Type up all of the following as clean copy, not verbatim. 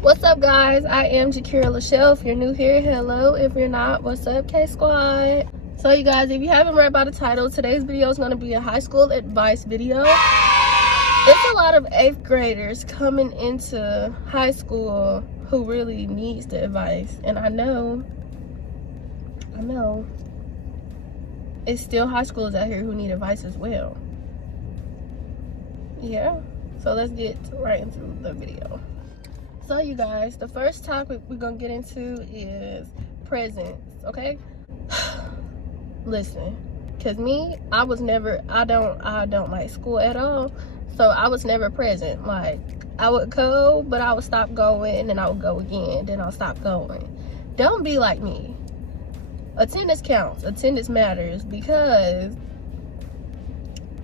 What's up, guys? I am Therealkiralaselle. If you're new here, hello. If you're not, what's up, K Squad? So you guys, if you haven't read by the title, today's video is going to be a high school advice video. It's a lot of 8th graders coming into high school who really needs the advice, and I know it's still high schoolers out here who need advice as well. Yeah, so let's get right into the video. So you guys, the first topic we're gonna get into is presents, okay? Listen, cause me, I don't like school at all, so I was never present. Like, I would go, but I would stop going, and then I would go again, then I'll stop going. Don't be like me. Attendance counts. Attendance matters, because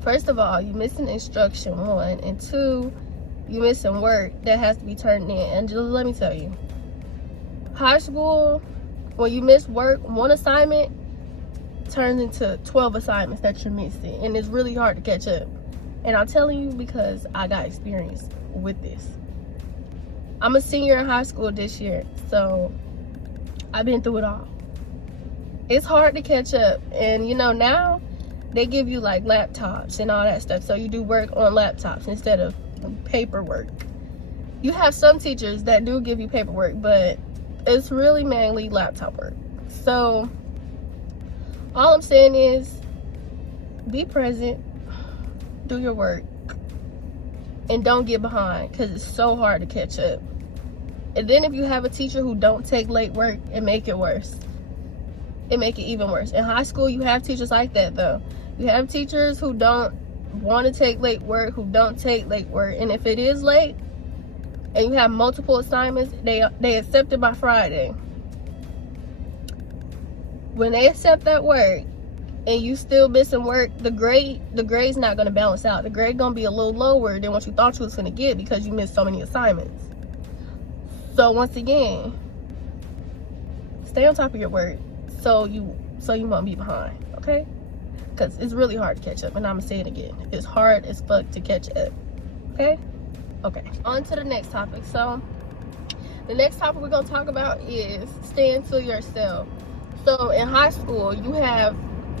first of all, you missing instruction, 1, and 2, you missing work that has to be turned in. And just let me tell you, high school, when you miss work, 1 assignment turns into 12 assignments that you're missing, and it's really hard to catch up. And I'm telling you because I got experience with this. I'm a senior in high school this year, so I've been through it all. It's hard to catch up, and you know, now they give you like laptops and all that stuff, so you do work on laptops instead of paperwork. You have some teachers that do give you paperwork, but it's really mainly laptop work. So all I'm saying is, be present, do your work, and don't get behind, because it's so hard to catch up. And then if you have a teacher who don't take late work, it make it worse. It make it even worse. In high school, you have teachers like that though. You have teachers who don't want to take late work, and if it is late and you have multiple assignments, they accept it by Friday. When they accept that work and you still missing work, the grade's not going to balance out. The grade going to be a little lower than what you thought you was going to get because you missed so many assignments. So once again, stay on top of your work so you won't be behind, okay? Because it's really hard to catch up, and I'm gonna say it again, it's hard as fuck to catch up. Okay, on to the next topic. So the next topic we're gonna talk about is staying to yourself. So in high school, you have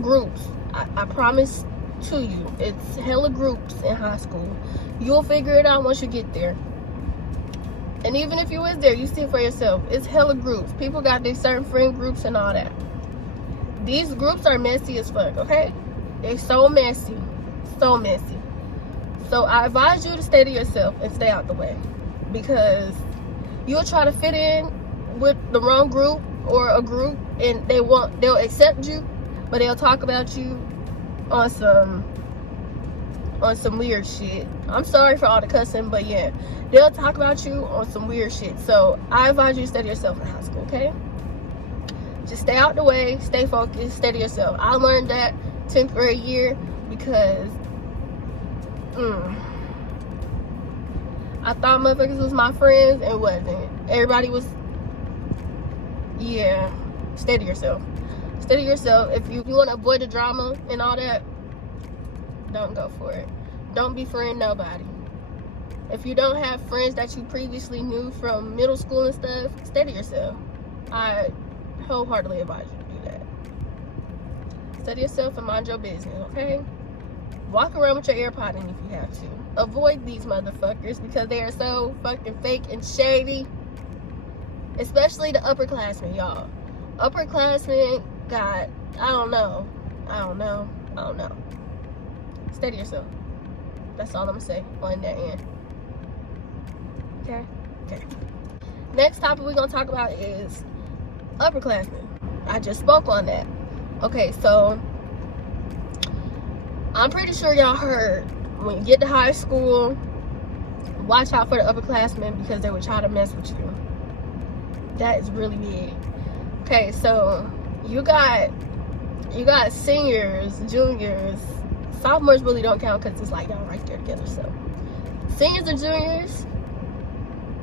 groups. I promise to you, it's hella groups in high school. You'll figure it out once you get there. And even if you is there, you see it for yourself. It's hella groups. People got their certain friend groups and all that. These groups are messy as fuck, okay? They're so messy. So messy. So I advise you to stay to yourself and stay out the way. Because you'll try to fit in with the wrong group or a group, and they'll accept you, but they'll talk about you on some weird shit. I'm sorry for all the cussing, but yeah, they'll talk about you on some weird shit. So I advise you to stay to yourself in high school, okay? Just stay out the way, stay focused, stay to yourself. I learned that 10th grade year because I thought motherfuckers was my friends and wasn't. Everybody was, yeah, stay to yourself. Stay to yourself. If you want to avoid the drama and all that, don't go for it. Don't befriend nobody. If you don't have friends that you previously knew from middle school and stuff, stay to yourself. I wholeheartedly advise you to do that. Stay to yourself and mind your business, okay? Walk around with your AirPod in if you have to. Avoid these motherfuckers because they are so fucking fake and shady. Especially the upperclassmen, y'all. Upperclassmen got, I don't know. Stay to yourself. That's all I'm gonna say on that end. Okay? Next topic we're gonna talk about is upperclassmen. I just spoke on that. Okay, so I'm pretty sure y'all heard, when you get to high school, watch out for the upperclassmen because they would try to mess with you. That is really big. Okay, so you got seniors, juniors, sophomores really don't count because it's like y'all right there together. So seniors and juniors,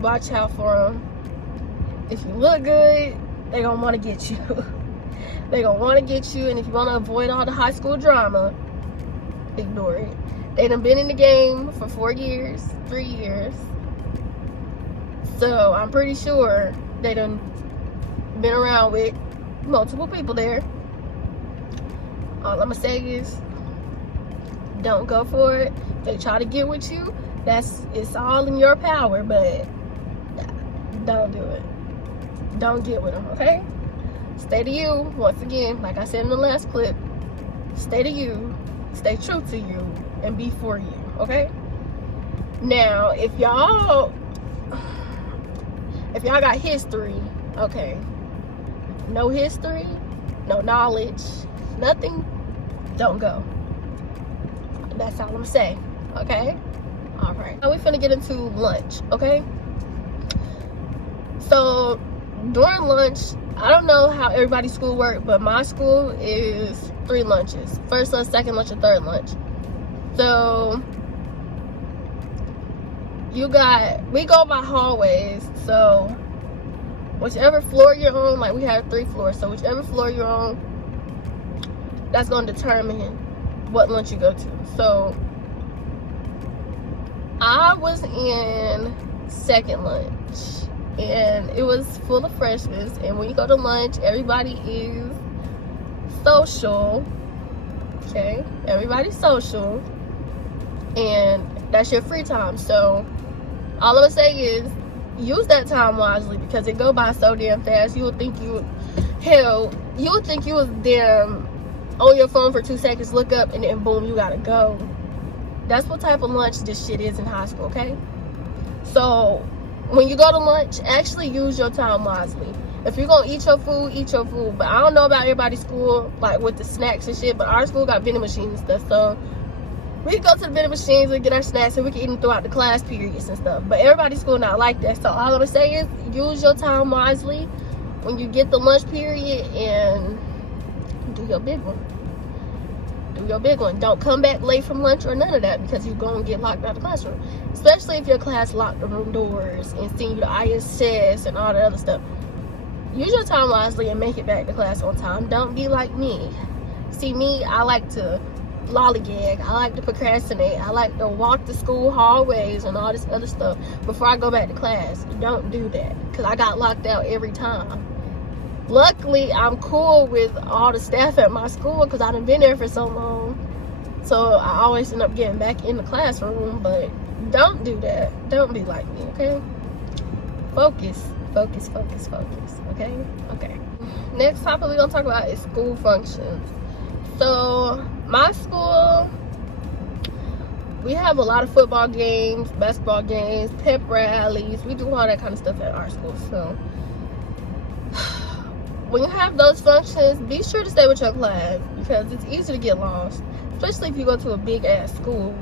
watch out for them. If you look good, they gonna want to get you. They gonna want to get you, and if you want to avoid all the high school drama, ignore it. They done been in the game for 4 years, 3 years. So I'm pretty sure they done been around with multiple people there. All I'm gonna say is, don't go for it. They try to get with you, it's all in your power, but don't do it. Don't get with them, okay? Stay to you. Once again, like I said in the last clip, stay to you, stay true to you, and be for you, okay? Now, if y'all got history, okay, no history, no knowledge, nothing, don't go. That's all I'm gonna say, okay? All right, now we finna get into lunch, okay? So during lunch, I don't know how everybody's school work, but my school is 3 lunches: first lunch, second lunch, and third lunch. So we go by hallways, so whichever floor you're on, like we have 3 floors, so whichever floor you're on, that's going to determine what lunch you go to. So I was in second lunch, and it was full of freshmen, and when you go to lunch, everybody is social, okay? Everybody's social, and that's your free time. So all I'm gonna say is, use that time wisely, because it go by so damn fast. You would think you was damn on your phone for 2 seconds, look up, and then boom, you gotta go. That's what type of lunch this shit is in high school, okay? So when you go to lunch, actually use your time wisely. If you're gonna eat your food, eat your food. But I don't know about everybody's school, like with the snacks and shit, but our school got vending machines and stuff, so we can go to the vending machines and get our snacks, and we can eat them throughout the class periods and stuff. But everybody's school not like that. So all I'm gonna say is, use your time wisely when you get the lunch period, and do your big one. Do your big one. Don't come back late from lunch or none of that, because you're gonna get locked out of the classroom. Especially if your class locked the room doors and send you to ISS and all that other stuff. Use your time wisely and make it back to class on time. Don't be like me. See, me, I like to lollygag, I like to procrastinate, I like to walk the school hallways and all this other stuff before I go back to class. Don't do that, because I got locked out every time. Luckily, I'm cool with all the staff at my school, because I done been there for so long, so I always end up getting back in the classroom. But don't do that. Don't be like me, okay? Focus, focus, focus, focus, okay? Okay. Next topic we're gonna talk about is school functions. So my school, we have a lot of football games, basketball games, pep rallies. We do all that kind of stuff at our school. So when you have those functions, be sure to stay with your class, because it's easy to get lost, especially if you go to a big ass school.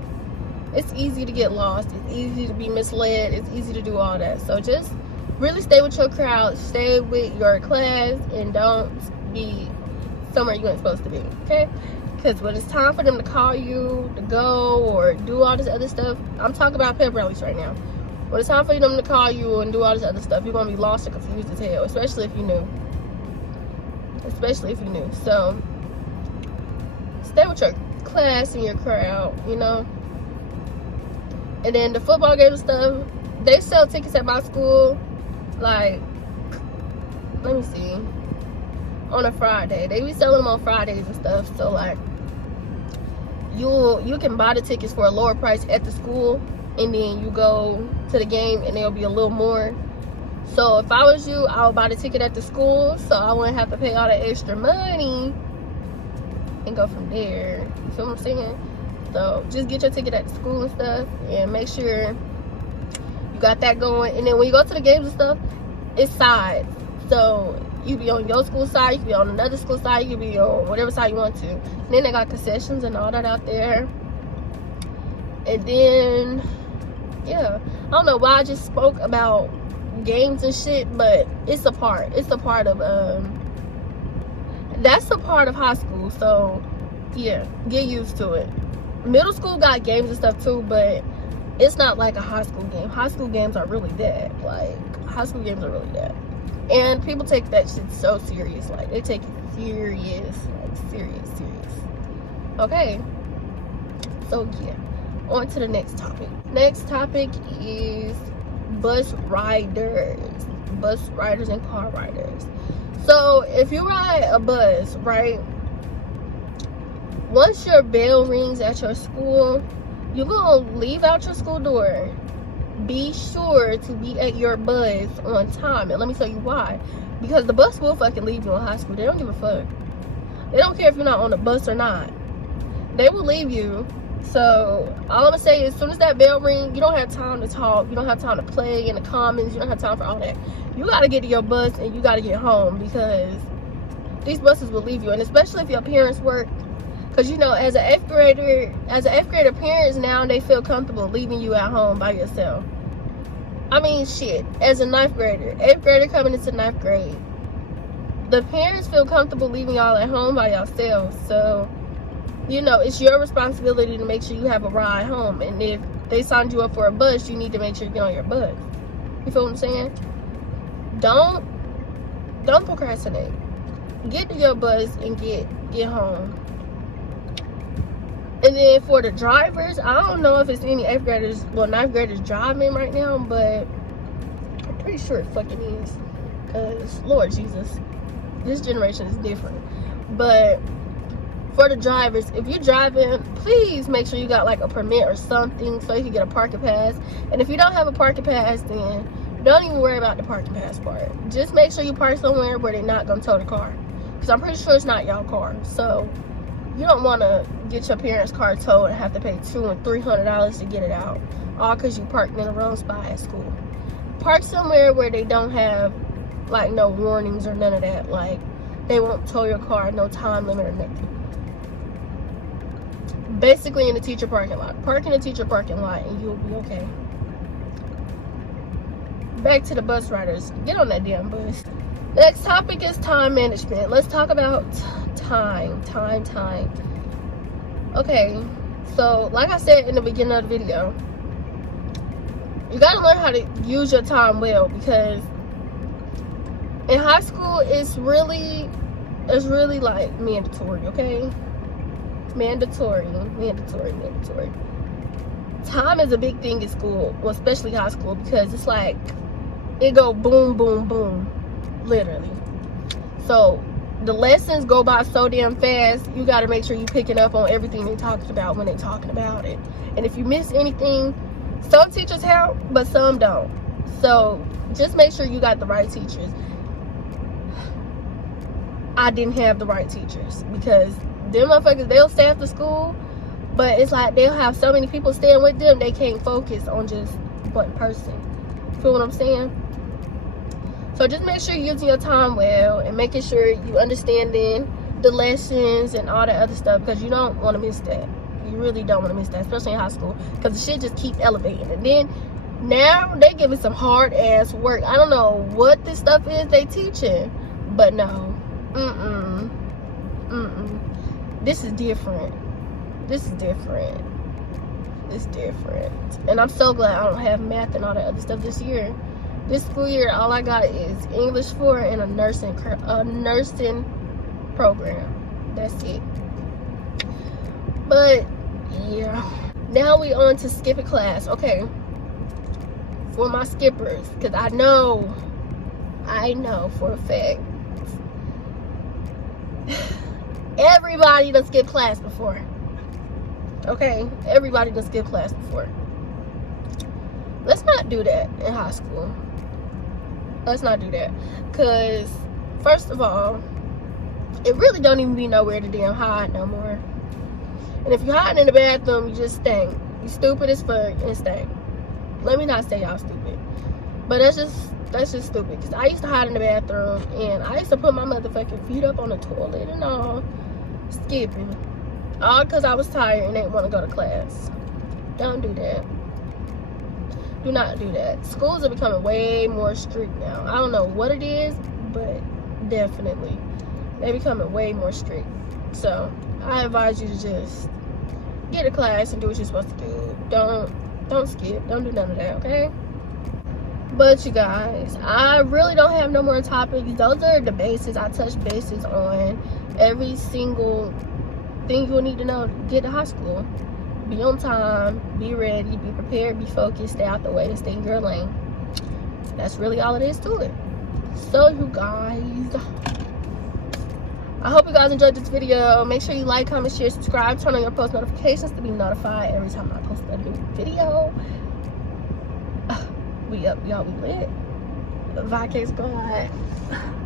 It's easy to get lost, it's easy to be misled, it's easy to do all that. So just really stay with your crowd, stay with your class, and don't be somewhere you ain't supposed to be, okay? Because when it's time for them to call you to go or do all this other stuff, I'm talking about pep rallies right now. When it's time for them to call you and do all this other stuff, you're gonna be lost and confused as hell, especially if you knew. So stay with your class and your crowd, you know. And then the football game and stuff, they sell tickets at my school, like, let me see, on a Friday. They be selling them on Fridays and stuff. So like, you can buy the tickets for a lower price at the school, and then you go to the game and it'll be a little more. So if I was you, I would buy the ticket at the school, so I wouldn't have to pay all that extra money and go from there. You feel what I'm saying? So just get your ticket at the school and stuff, and make sure you got that going. And then when you go to the games and stuff, it's sides. So you be on your school side, you can be on another school side, you can be on whatever side you want to. And then they got concessions and all that out there. And then, yeah, I don't know why I just spoke about games and shit, but it's a part of that's a part of high school. So yeah, get used to it. Middle school got games and stuff too, but it's not like a high school game. High school games are really that. And people take that shit so serious. Like, they take it serious. Like, serious. Okay. So, yeah. On to the next topic. Next topic is bus riders and car riders. So if you ride a bus, right, once your bell rings at your school, you're gonna leave out your school door. Be sure to be at your bus on time, and let me tell you why. Because the bus will fucking leave you in high school. They don't give a fuck. They don't care if you're not on the bus or not. They will leave you. So all I'm gonna say is, as soon as that bell rings, you don't have time to talk. You don't have time to play in the commons. You don't have time for all that. You gotta get to your bus and you gotta get home, because these buses will leave you. And especially if your parents work, because you know, as an eighth grader, parents now, they feel comfortable leaving you at home by yourself. I mean, shit, as a eighth grader coming into ninth grade, the parents feel comfortable leaving y'all at home by yourselves. So, you know, it's your responsibility to make sure you have a ride home. And if they signed you up for a bus, you need to make sure you get on your bus. You feel what I'm saying? Don't procrastinate. Get to your bus and get home. And then for the drivers, I don't know if it's any eighth graders, well, ninth graders driving right now, but I'm pretty sure it fucking is. Because, Lord Jesus, this generation is different. But for the drivers, if you're driving, please make sure you got like a permit or something so you can get a parking pass. And if you don't have a parking pass, then don't even worry about the parking pass part. Just make sure you park somewhere where they're not going to tow the car. Because I'm pretty sure it's not y'all car. So you don't want to get your parents' car towed and have to pay $200 and $300 to get it out, all because you parked in the wrong spot at school. Park somewhere where they don't have like no warnings or none of that. Like, they won't tow your car, no time limit or nothing. Basically in the teacher parking lot. Park in the teacher parking lot and you'll be okay. Back to the bus riders. Get on that damn bus. Next topic is time management. Let's talk about time. Okay, so like I said in the beginning of the video, you gotta learn how to use your time well, because in high school it's really like mandatory, okay? Mandatory. Time is a big thing in school, well, especially high school, because it's like it go boom, boom, boom, literally. So the lessons go by so damn fast, you got to make sure you're picking up on everything they're talking about when they're talking about it. And if you miss anything, some teachers help, but some don't. So just make sure you got the right teachers. I didn't have the right teachers, because them motherfuckers, they'll stay after school, but it's like they'll have so many people staying with them, they can't focus on just one person. Feel what I'm saying? So just make sure you're using your time well and making sure you understanding the lessons and all that other stuff, because you don't want to miss that. You really don't want to miss that, especially in high school, because the shit just keep elevating. And then now they giving some hard ass work. I don't know what this stuff is they teaching, but no. This is different. It's different. And I'm so glad I don't have math and all that other stuff this year. This school year, all I got is English 4 and a nursing program. That's it. But yeah, now we on to skipping class. Okay, for my skippers, because I know for a fact everybody done skipped class before. Okay, everybody done skipped class before. Let's not do that in high school. Let's not do that, because first of all, it really don't even be nowhere to damn hide no more. And if you're hiding in the bathroom, you just stink. You stupid as fuck and stink. Let me not say y'all stupid, but that's just stupid, because I used to hide in the bathroom and I used to put my motherfucking feet up on the toilet and all, skipping, all because I was tired and didn't want to go to class. Don't do that. Do not do that. Schools are becoming way more strict now. I don't know what it is, but definitely they're becoming way more strict. So I advise you to just get to class and do what you're supposed to do. Don't skip. Don't do none of that, okay? But you guys, I really don't have no more topics. Those are the bases. I touched bases on every single thing you'll need to know to get to high school. Be on time, be ready, be prepared, be focused, stay out the way, and stay in your lane. That's really all it is to it. So you guys, I hope you guys enjoyed this video. Make sure you like, comment, share, subscribe, turn on your post notifications to be notified every time I post a new video. We up, y'all. We lit. Thejakiralashelle God.